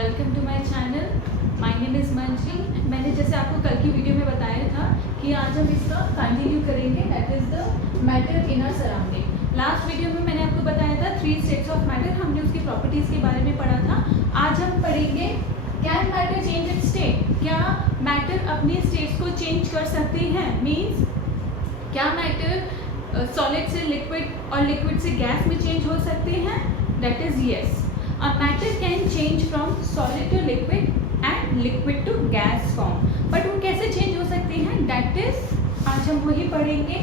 Welcome to my channel. My name is Manji. मैंने जैसे आपको कल की वीडियो में बताया था कि आज हम इसका कंटिन्यू करेंगे, that is the matter in our surrounding. Last video में मैंने आपको बताया था 3 स्टेट्स ऑफ मैटर, हमने उसकी प्रॉपर्टीज़ के बारे में पढ़ा था। आज हम पढ़ेंगे can matter change it's state, क्या मैटर अपनी स्टेट्स को चेंज कर सकते हैं। मीन्स क्या मैटर सॉलिड से लिक्विड और लिक्विड से गैस में चेंज हो सकते हैं, that is yes. A matter can change from solid to liquid and liquid to gas form, but वो कैसे change हो सकते हैं, that is आज हम वही पढ़ेंगे।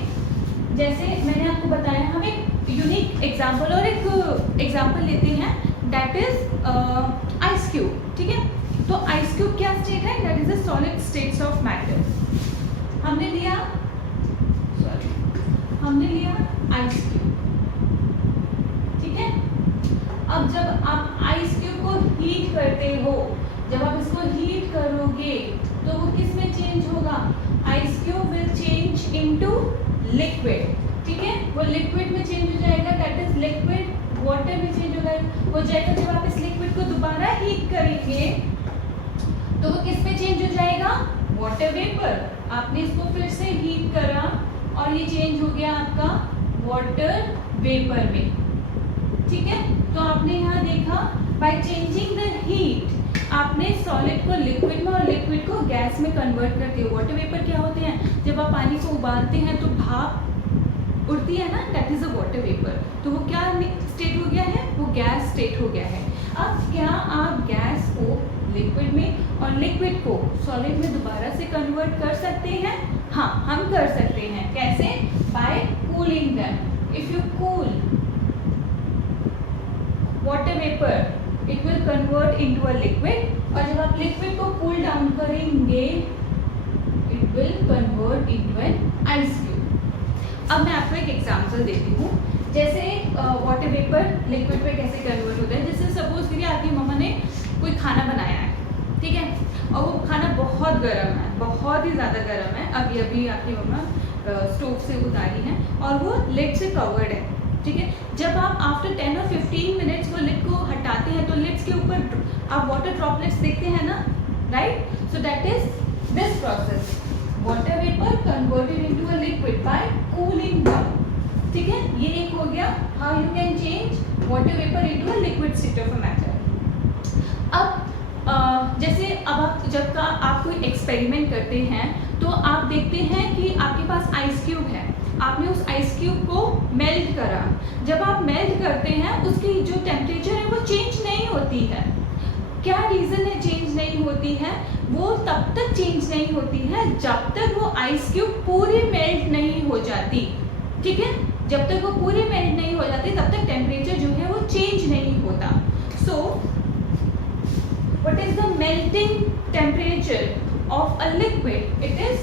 जैसे मैंने आपको बताया, हम एक यूनिक एग्जाम्पल और एक एग्जाम्पल लेते हैं, that is आइस क्यूब। ठीक है, तो आइस क्यूब क्या स्टेट है, that is a solid states of matter। हमने लिया आइस क्यूब। ठीक है, अब जब आप आइस क्यूब को हीट करते हो, जब आप इसको हीट करोगे तो वो किस में चेंज होगा, ice cube will change into liquid. ठीक है, वो लिक्विड में चेंज हो जाएगा, दैट इज लिक्विड वाटर में चेंज हो जाएगा। जब आप इस लिक्विड को दोबारा हीट करेंगे तो वो किस में चेंज हो जाएगा, वाटर वेपर। आपने इसको फिर से हीट करा और ये चेंज हो गया आपका वाटर वेपर में। ठीक है, तो आपने यहाँ देखा बाय चेंजिंग द हीट आपने सॉलिड को लिक्विड में और लिक्विड को गैस में कन्वर्ट करते हो। वाटर वेपर क्या होते हैं, जब आप पानी को उबालते हैं तो भाप उड़ती है ना, that is a water vapour. तो वो क्या स्टेट हो गया है, वो गैस स्टेट हो गया है। अब क्या आप गैस को लिक्विड में और लिक्विड को सॉलिड में दोबारा से कन्वर्ट कर सकते हैं? हाँ, हम कर सकते हैं। कैसे? By cooling them. If you cool water vapor it will convert into a liquid, और जब आप लिक्विड को कूल डाउन करेंगे it will convert into an ice cube। अब मैं आपको एक एग्जांपल देती हूँ, जैसे वाटर वेपर लिक्विड पे कैसे कन्वर्ट होता है। जैसे सपोज करिए आपकी मम्मा ने कोई खाना बनाया है, ठीक है, और वो खाना बहुत गर्म है, बहुत ही ज़्यादा गर्म है। अभी अभी आपकी मम्मा स्टोव से उतारी है और वो लिड से कवर्ड है। ठीक है, जब आप आफ्टर 10 और 15 मिनट्स वो लिड को हटाते हैं तो लिड्स के ऊपर आप वाटर ड्रॉपलेट्स देखते हैं ना, right. So that is this process, water vapour converted into a liquid bye cooling down. ठीक है, ये एक हो गया how you can change water vapour into a liquid state of a matter. अब जैसे अब आप जब आप कोई एक्सपेरिमेंट करते हैं तो आप देखते हैं कि आपके पास आइस क्यूब है, आपने उस आइस क्यूब को मेल्ट करा। जब आप मेल्ट करते हैं उसकी जो टेम्परेचर है वो चेंज नहीं होती है। क्या रीज़न है चेंज नहीं होती है? वो तब तक चेंज नहीं होती है जब तक वो आइस क्यूब पूरी मेल्ट नहीं हो जाती। ठीक है, जब तक वो पूरी मेल्ट नहीं हो जाती तब तक टेम्परेचर जो है वो चेंज नहीं होता। So what is the melting temperature of a liquid? It is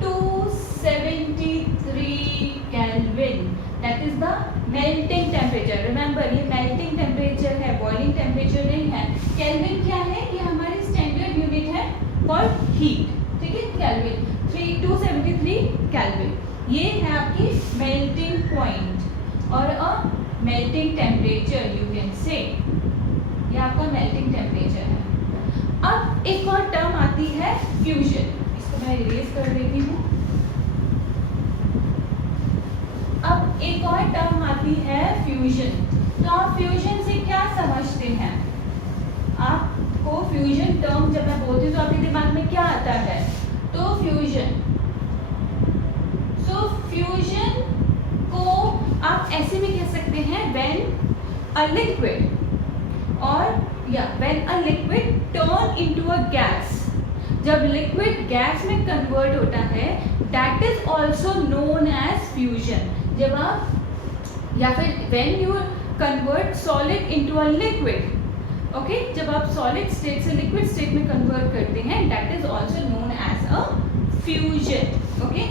273 Kelvin. That is the melting temperature. Remember, ये melting temperature है, boiling temperature नहीं है। Kelvin क्या है, ये हमारी standard unit है for heat। ठीक है, Kelvin 273 Kelvin। ये है आपकी melting point और a melting temperature you can say। ये आपका melting temperature है। अब एक और टर्म आती है फ्यूजन, इसको मैं इरेज कर देती हूँ। अब एक और टर्म आती है फ्यूजन। तो आप फ्यूजन से क्या समझते हैं? आपको फ्यूजन टर्म जब मैं बोलती हूँ तो आपके दिमाग में क्या आता है? तो फ्यूजन, सो फ्यूजन को आप ऐसे भी कह सकते हैं व्हेन अ लिक्विड और when a liquid turn into a gas, जब लिक्विड गैस में कन्वर्ट होता है that is also known as fusion। जब आप या फिर when you convert solid into a liquid, okay, जब आप solid state से liquid state में convert करते हैं that is also known as a fusion। okay,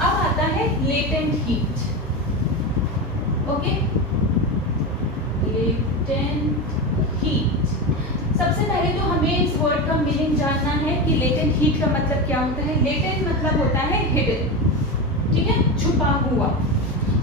अब आता है latent heat। okay, latent heat। सबसे पहले तो हमें इस वर्ड का मीनिंग जानना है कि लेटेंट हीट का मतलब क्या होता है। लेटेंट मतलब होता है हिडन, ठीक है, छुपा हुआ,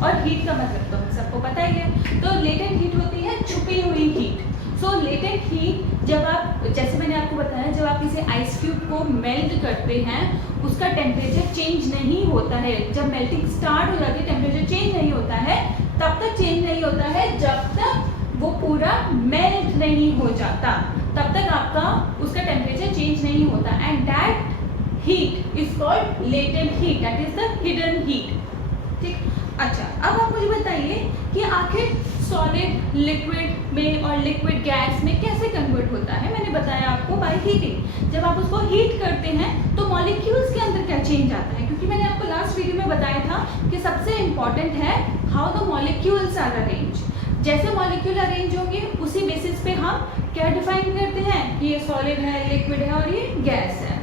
और हीट का मतलब तो सबको पता ही है। तो लेटेंट हीट होती है छुपी हुई हीट। सो लेटेंट हीट, जब आप, जैसे मैंने आपको बताया, जब आप किसी आइस क्यूब को मेल्ट करते हैं उसका टेम्परेचर चेंज नहीं होता है। जब मेल्टिंग स्टार्ट हो जाती है टेम्परेचर चेंज नहीं होता है, तब तक चेंज नहीं होता है जब तक वो पूरा मेल्ट नहीं हो जाता, तब तक आपका उसका टेम्परेचर चेंज नहीं होता। And that heat is called latent heat, that is the hidden heat. ठीक, अच्छा अब आप मुझे बताइए कि आखिर सॉलिड लिक्विड में और लिक्विड गैस में कैसे कन्वर्ट होता है। मैंने बताया आपको बाय हीटिंग। जब आप उसको हीट करते हैं तो मॉलिक्यूल्स के अंदर क्या चेंज आता है, क्योंकि मैंने आपको लास्ट वीडियो में बताया था कि सबसे इंपॉर्टेंट है how the molecules are arrange. जैसे मॉलिक्यूल अरेंज होंगे उसी बेसिस पे हम क्या डिफाइन करते हैं कि ये सॉलिड है, लिक्विड है और ये गैस है।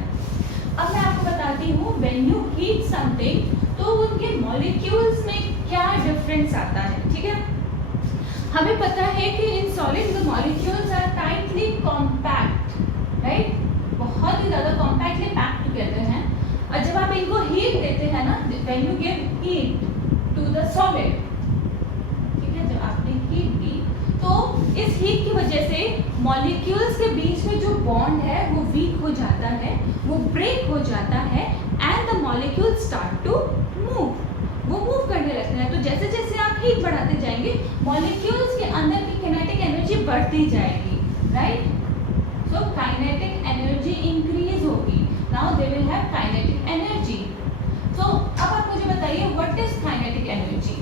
अब मैं आपको बताती हूँ व्हेन यू हीट समथिंग तो उनके मॉलिक्यूल्स में क्या डिफरेंस आता है। ठीक है, हमें पता है कि in solid the molecules are tightly compact, right, बहुत ही ज़्यादा कॉम्पैक्टली पैक्ड टुगेदर हैं। और जब आप इनको हीट देते हैं ना, when you give heat to the solid, ठीक है, जब आपने हीट दी तो इस हीट की वजह से मॉलिक्यूल्स के बीच में जो बॉन्ड है वो वीक हो जाता है, वो ब्रेक हो जाता है and the molecule start to move, वो मूव करने लगते हैं। तो जैसे जैसे आप हीट बढ़ाते जाएंगे मॉलिक्यूल्स के अंदर की काइनेटिक एनर्जी बढ़ती जाएगी, right, so kinetic energy increase होगी। Now they will have kinetic energy. तो अब आप मुझे बताइए व्हाट इज काइनेटिक एनर्जी।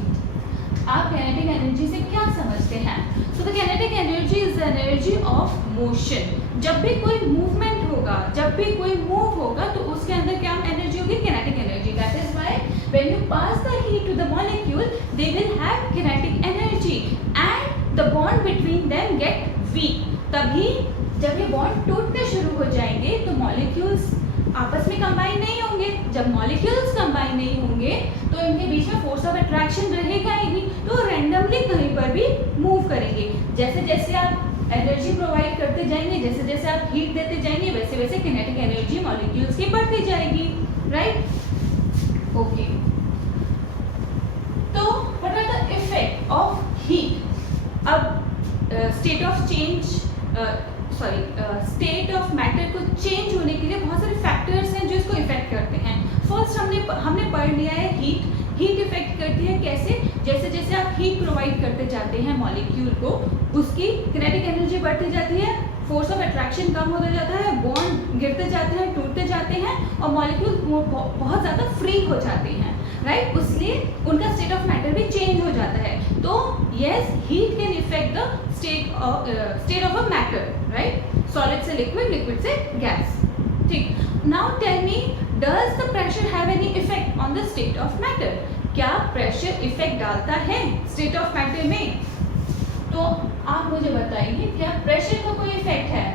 आप काइनेटिक एनर्जी से क्या समझते हैं? So the kinetic energy is the energy of motion. जब भी कोई मूवमेंट होगा, जब भी कोई मूव होगा तो उसके अंदर क्या एनर्जी होगी? Kinetic energy. That is why when you pass the heat to the molecule they will have kinetic energy and the bond between them get weak. तभी जब ये बॉन्ड टूटने शुरू हो जाएंगे तो मॉलिक्यूल्स आपस में कंबाइन नहीं होंगे। जब मॉलिक्यूल्स कंबाइन नहीं होंगे तो इनके बीच में फोर्स ऑफ अट्रैक्शन रहेगा ही नहीं, तो रैंडमली कहीं पर भी मूव करेंगे। जैसे जैसे आप एनर्जी प्रोवाइड करते जाएंगे, जैसे जैसे आप हीट देते जाएंगे, वैसे वैसे किनेटिक एनर्जी मॉलिक्यूल्स की बढ़ती जाएगी, राइट, ओके। तो what are the effect of heat? अब state of change state of matter को चेंज होने के लिए बहुत सारे फैक्टर्स हैं जो इसको इफेक्ट करते हैं। फर्स्ट हमने पढ़ लिया है हीट इफेक्ट करती है कैसे? जैसे जैसे आप हीट प्रोवाइड करते जाते हैं मॉलिक्यूल को, उसकी काइनेटिक एनर्जी बढ़ती जाती है, फोर्स ऑफ अट्रैक्शन कम होता जाता है, बॉन्ड गिरते जाते हैं, टूटते जाते हैं और मॉलिक्यूल बहुत ज़्यादा फ्री हो जाते हैं, राइट, इसलिए उनका स्टेट ऑफ मैटर भी चेंज हो जाता है। तो yes, heat can effect the state of a matter, right, solid से लिक्विड, लिक्विड से गैस। ठीक, now tell me, does the pressure have any effect on the state of matter? क्या pressure effect डालता है स्टेट ऑफ मैटर में? तो आप मुझे बताइए क्या प्रेशर का कोई इफेक्ट है?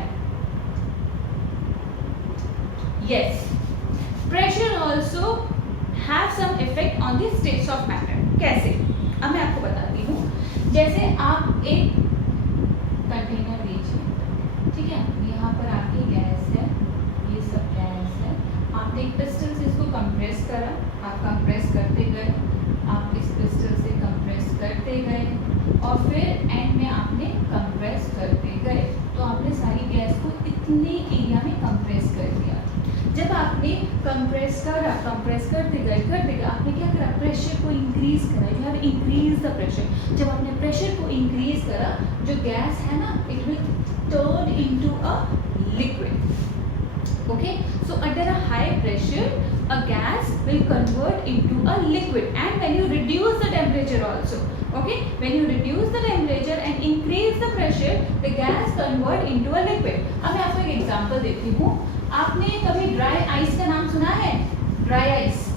Yes, pressure also have some effect on the states of matter. कैसे? अब मैं आपको बताती हूँ। जैसे आप एक कंटेनर लीजिए, ठीक है, यहाँ पर आपकी गैस है, ये सब गैस है, आपने एक पिस्टल से इसको कंप्रेस करा, आप कंप्रेस करते गए, आप इस पिस्टल से कंप्रेस करते गए और फिर एंड में आपने कंप्रेस करते गए, तो आपने सारी गैस को इतने एरिया में कंप्रेस कर दिया। जब आपने कंप्रेस करा, कंप्रेस करते गए, आपने क्या करा? प्रेशर को इंक्रीज करा, you have increase the pressure. जब आपने प्रेशर को इंक्रीज करा, जो गैस है ना, it will turn into a liquid. Okay, so under a high pressure a gas will convert into a liquid, and when you reduce the temperature also, okay, when you reduce the temperature and increase the pressure, the gas convert into a liquid. अब मैं आपको एक example देती हूँ। आपने कभी dry ice का नाम सुना है? ड्राई आइस,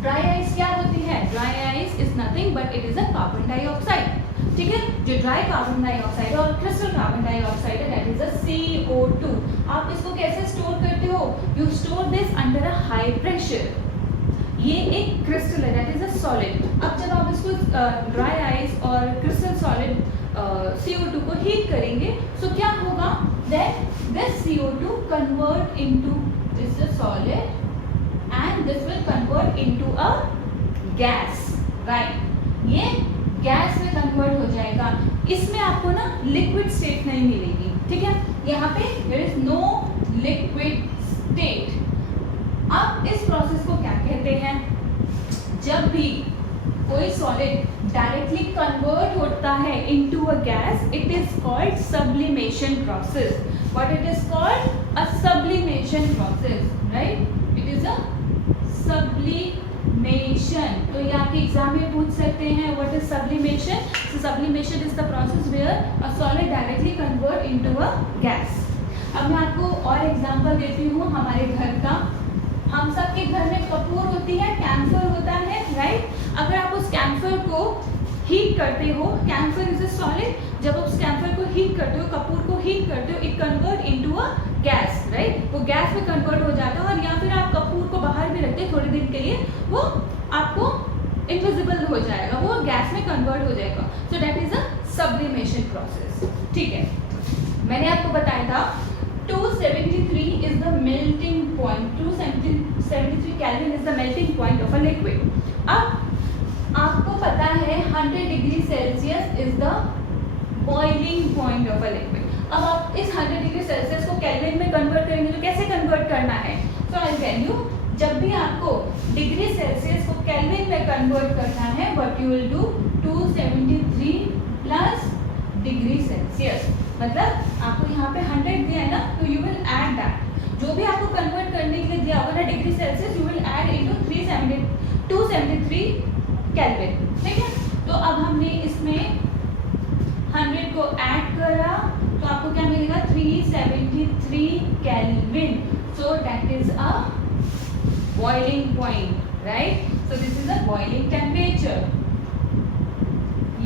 ड्राई आइस क्या होती है? Dry ice is nothing but it is a carbon dioxide, ठीक है, जो ड्राई कार्बन डाइऑक्साइड और क्रिस्टल कार्बन डाइऑक्साइड है, दैट इज अ CO2। आप इसको कैसे स्टोर करते हो? You store this under a high pressure. ये एक क्रिस्टल है, दैट इज अ सॉलिड। अब जब आप इसको ड्राई आइस और क्रिस्टल सॉलिड CO2 को हीट करेंगे, सो क्या होगा? Then this CO2 convert into this solid and this will convert into a gas, right? ये गैस में कन्वर्ट हो जाएगा। इसमें आपको ना लिक्विड स्टेट नहीं मिलेगी, ठीक है, यहाँ पे there is no liquid state. अब इस प्रोसेस को क्या कहते हैं? जब भी कोई सॉलिड डायरेक्टली कन्वर्ट होता है into a gas, it is called sublimation process. What it is called? A sublimation process, right? It is a sublimation. तो ये आपके एग्जाम में पूछ सकते हैं, what is sublimation? So sublimation is the process where a solid directly convert into a gas. अब मैं आपको और एग्जांपल देती हूँ हमारे घर का। हम सबके घर में कपूर होती है, कैम्फर होता है, राइट? अगर आप उस कैम्फर को हीट करते हो, कैम्फर इज अ सॉलिड, जब उस कैम्फर को हीट करते हो, कपूर को हीट करते हो, it convert into a gas, right? वो गैस में कन्वर्ट हो जाता है, और या फिर आप कपूर को बाहर भी रखते हैं थोड़ी देर के लिए, वो आपको इनविजिबल हो जाएगा, वो गैस में कन्वर्ट हो जाएगा। So that is a sublimation process, ठीक है? मैंने आपको बताया था 273 is the melting point, 273 Kelvin is the melting point of a liquid. अब आपको पता है 100 degree Celsius is the boiling point of a liquid. अब आप इस 100 डिग्री सेल्सियस को केल्विन में कन्वर्ट करेंगे, तो कैसे कन्वर्ट करना है? So I'll tell you, जब भी आपको डिग्री सेल्सियस को केल्विन में कन्वर्ट करना है, what you will do, 273 plus degree Celsius, मतलब आपको यहाँ पे 100 दिया है ना, तो यू विल ऐड दैट, जो भी आपको कन्वर्ट करने के लिए दिया होगा ना degree Celsius, you will add into 273 kelvin, ठीक है? तो अब हमने इसमें 100 को ऐड करा, तो आपको क्या मिलेगा? 373 kelvin. So that is a boiling point, right? So this is a boiling temperature.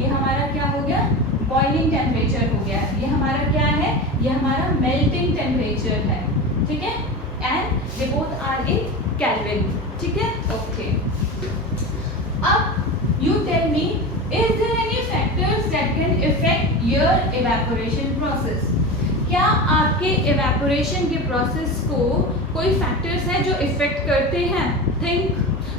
ये हमारा क्या हो गया? बॉइलिंग टेम्परेचर हो गया। ये हमारा क्या है? ये हमारा मेल्टिंग टेम्परेचर है, ठीक है? And they both are in kelvin, ठीक है? ओके, अब you tell me, is there any factors that can effect your evaporation process? क्या आपके इवेपोरेशन के प्रोसेस को कोई फैक्टर्स है जो इफेक्ट करते हैं? थिंक,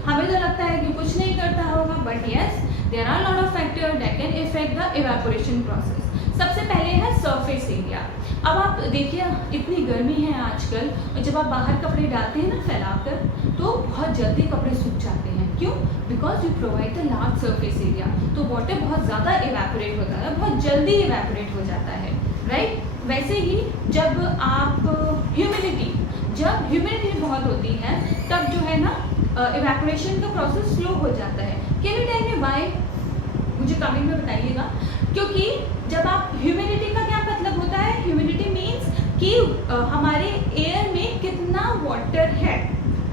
हमें तो लगता है कि कुछ नहीं करता होगा, but yes, there are lot of factors that can affect the evaporation process. सबसे पहले है सरफेस एरिया। अब आप देखिए, इतनी गर्मी है आजकल, और जब आप बाहर कपड़े डालते हैं ना फैलाकर, तो बहुत जल्दी कपड़े सूख जाते हैं। क्यों? Because you provide the large surface area, तो वाटर बहुत ज़्यादा इवेपोरेट होता है, बहुत जल्दी इवेपोरेट हो जाता है, राइट? वैसे ही जब आप जब ह्यूमिडिटी बहुत होती है, तब जो है ना इवेपोरेशन का प्रोसेस स्लो हो जाता है। Can you tell me why? मुझे कमेंट में बताइएगा। क्योंकि जब आप ह्यूमिडिटी का क्या मतलब होता है? ह्यूमिडिटी मीन्स कि हमारे एयर में कितना वाटर है,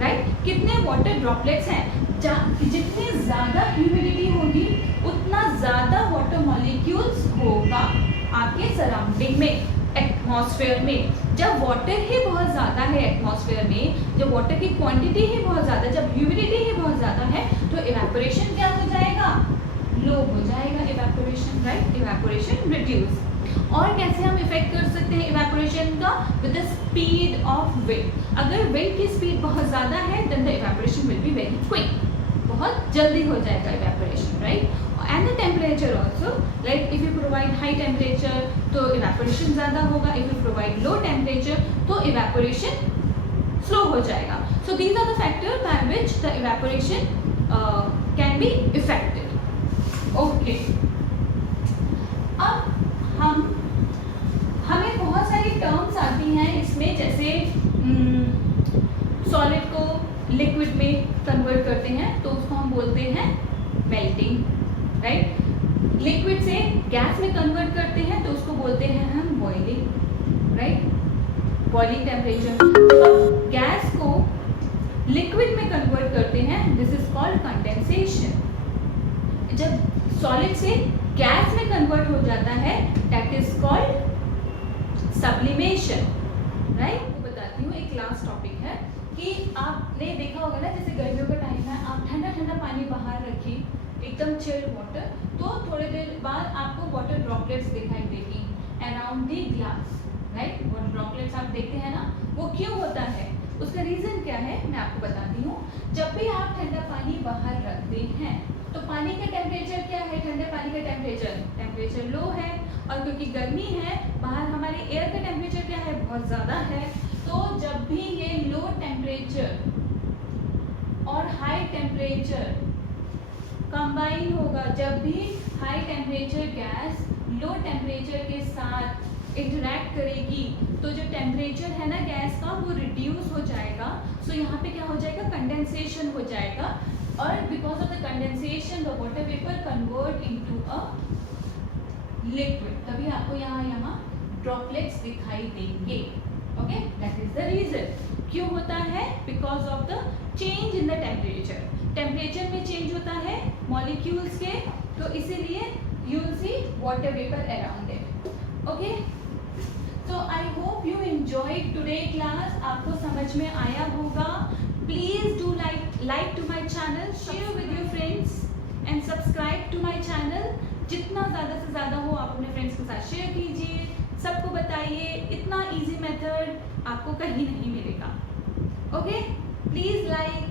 राइट? कितने वाटर ड्रॉपलेट्स हैं। जितनी ज़्यादा ह्यूमिडिटी होगी, उतना ज़्यादा वाटर मॉलिक्यूल्स होगा आपके सराउंडिंग में, एटमॉस्फेयर में। जब वाटर ही बहुत ज़्यादा है एटमॉस्फेयर में, जब वाटर की क्वांटिटी ही बहुत ज़्यादा, जब ह्यूमिडिटी ही बहुत ज़्यादा है, तो इवेपोरेशन क्या हो जाएगा? लो हो जाएगा इवेपोरेशन, राइट? Evaporation reduce. और कैसे हम इफेक्ट कर सकते हैं इवेपोरेशन का? With the speed of wind. अगर विंड की स्पीड बहुत ज़्यादा है, then the evaporation will be very quick, बहुत जल्दी हो जाएगा evaporation, right? And the temperature also, like if you provide high temperature तो इवेपोरेशन ज़्यादा होगा, if you provide low temperature तो इवेपोरेशन स्लो हो जाएगा। So these are the factor by which the evaporation can be effected. Okay, अब हमें बहुत सारी टर्म्स आती हैं इसमें, जैसे सॉलिड को लिक्विड में कन्वर्ट करते हैं तो उसको हम बोलते हैं मेल्टिंग, राइट? लिक्विड से गैस में कन्वर्ट करते हैं तो उसको बोलते हैं हम बॉइलिंग, राइट? Boiling temperature. जब गैस को लिक्विड में कन्वर्ट करते हैं, दिस इज कॉल्ड कंडेंसेशन। जब सॉलिड से गैस में कन्वर्ट हो जाता है, that is called sublimation, right? वो बताती हूँ, एक लास्ट टॉपिक है कि आपने देखा होगा ना, जैसे गर्मियों का टाइम है, आप ठंडा ठंडा पानी बाहर रखिए, एकदम चिल्ड वाटर, तो थोड़ी देर बाद आपको वाटर ड्रॉपलेट्स दिखाई देगी around the glass, right? Water droplets आप देखते हैं ना, वो क्यों होता है? उसका रीज़न क्या है मैं आपको बताती हूँ। जब भी आप ठंडा पानी बाहर रखते हैं तो पानी का टेम्परेचर क्या है? ठंडे पानी का टेम्परेचर लो है, और क्योंकि गर्मी है, बाहर हमारे एयर का टेम्परेचर क्या है, बहुत ज़्यादा है, तो जब भी ये लो टेम्परेचर और हाई टेम्परेचर कंबाइन होगा, जब भी high temperature gas low temperature के साथ इंटरैक्ट करेगी, तो जो टेम्परेचर है ना गैस का वो रिड्यूस हो जाएगा। सो यहाँ पे क्या हो जाएगा, कंडेंसेशन हो जाएगा, और because of the condensation the water vapour convert into a liquid, तभी आपको यहाँ ड्रॉपलेट्स दिखाई देंगे। Okay, that is the reason. क्यों होता है, because of the change in the temperature, temperature में चेंज होता है मॉलिक्यूल्स के, तो इसीलिए you will see water vapour around it. Okay, so I hope you enjoyed today class, आपको समझ में आया होगा। Please do like to my channel, share with your friends and subscribe to my channel। जितना ज़्यादा से ज़्यादा हो आप अपने फ्रेंड्स के साथ शेयर कीजिए, सबको बताइए, इतना इजी मेथड आपको कहीं नहीं मिलेगा। Okay, please like